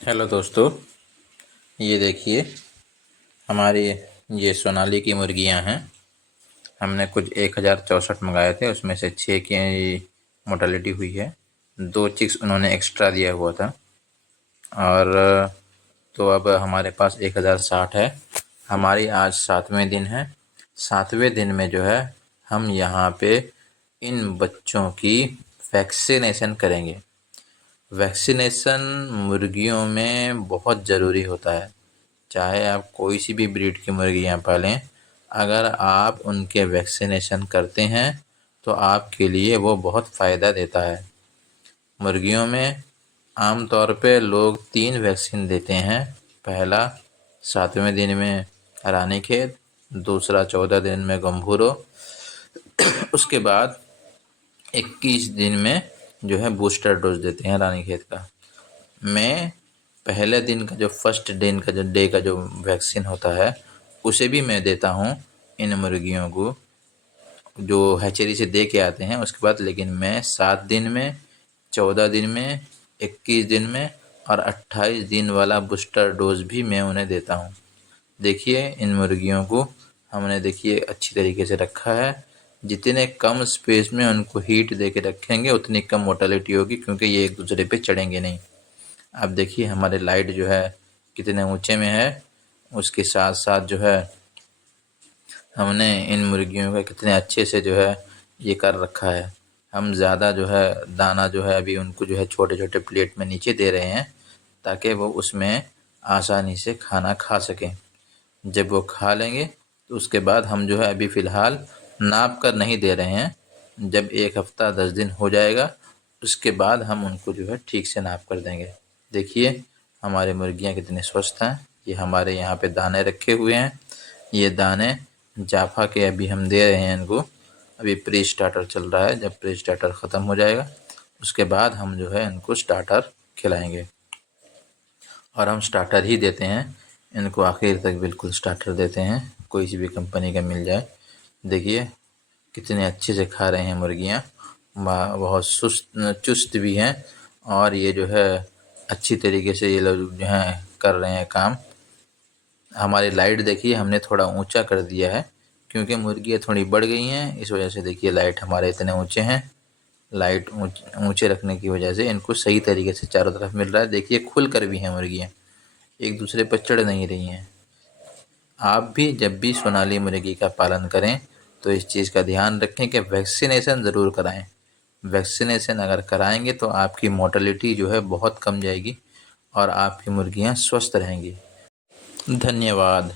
Hello दोस्तों, ये देखिए हमारी ये सोनाली की मुर्गियां हैं। हमने कुछ 1064 मंगाए थे, उसमें से 6 की मोर्टेलिटी हुई है। 2 चिक्स उन्होंने एक्स्ट्रा दिया हुआ था। और तो अब हमारे पास 1060 है। हमारी आज 7वें दिन है। 7वें दिन में जो है हम यहाँ पे इन बच्चों की वैक्सीनेशन करेंगे। वैक्सीनेशन मुर्गियों में बहुत ज़रूरी होता है। चाहे आप कोई सी भी ब्रीड की मुर्गियाँ पालें, अगर आप उनके वैक्सीनेशन करते हैं तो आपके लिए वो बहुत फ़ायदा देता है। मुर्गियों में आम तौर पे लोग 3 वैक्सीन देते हैं। पहला 7वें दिन में रानीखेत, दूसरा 14 दिन में गंभीरो, उसके बाद 21 दिन में जो है बूस्टर डोज देते हैं रानीखेत का। मैं पहले दिन का जो फर्स्ट डे का जो वैक्सीन होता है उसे भी मैं देता हूँ इन मुर्गियों को, जो हैचरी से दे के आते हैं उसके बाद। लेकिन मैं 7 दिन में, 14 दिन में, 21 दिन में और 28 दिन वाला बूस्टर डोज भी मैं उन्हें देता हूँ। देखिए इन मुर्गियों को हमने देखिए अच्छी तरीके से रखा है। जितने कम स्पेस में उनको हीट दे के रखेंगे उतनी कम मोर्टेलिटी होगी, क्योंकि ये एक दूसरे पे चढ़ेंगे नहीं। अब देखिए हमारे लाइट जो है कितने ऊंचे में है, उसके साथ साथ जो है हमने इन मुर्गियों का कितने अच्छे से जो है ये कर रखा है। हम ज़्यादा जो है दाना जो है अभी उनको जो है छोटे छोटे प्लेट में नीचे दे रहे हैं, ताकि वो उसमें आसानी से खाना खा सकें। जब वो खा लेंगे तो उसके बाद हम जो है अभी फ़िलहाल नाप कर नहीं दे रहे हैं। जब 1 हफ़्ता 10 दिन हो जाएगा उसके बाद हम उनको जो है ठीक से नाप कर देंगे। देखिए हमारी मुर्गियाँ कितनी स्वस्थ हैं। ये हमारे यहाँ पे दाने रखे हुए हैं। ये दाने जाफा के अभी हम दे रहे हैं इनको। अभी प्री स्टार्टर चल रहा है। जब प्री स्टार्टर ख़त्म हो जाएगा उसके बाद हम जो है इनको स्टार्टर खिलाएँगे। और हम स्टार्टर ही देते हैं इनको, आखिर तक बिल्कुल स्टार्टर देते हैं, कोई सी भी कंपनी का मिल जाए। देखिए कितने अच्छे से खा रहे हैं मुर्गियाँ, बहुत चुस्त भी हैं। और ये जो है अच्छी तरीके से ये लोग जो हैं कर रहे हैं काम। हमारी लाइट देखिए हमने थोड़ा ऊंचा कर दिया है, क्योंकि मुर्गियाँ थोड़ी बढ़ गई हैं, इस वजह से देखिए लाइट हमारे इतने ऊंचे हैं। लाइट ऊंचे रखने की वजह से इनको सही तरीके से चारों तरफ मिल रहा है। देखिए खुल कर भी हैं मुर्गियाँ, एक दूसरे पर चढ़ नहीं रही हैं। आप भी जब भी सोनाली मुर्गी का पालन करें तो इस चीज़ का ध्यान रखें कि वैक्सीनेशन ज़रूर कराएं। वैक्सीनेशन अगर कराएंगे तो आपकी मोर्टेलिटी जो है बहुत कम जाएगी और आपकी मुर्गियां स्वस्थ रहेंगी। धन्यवाद।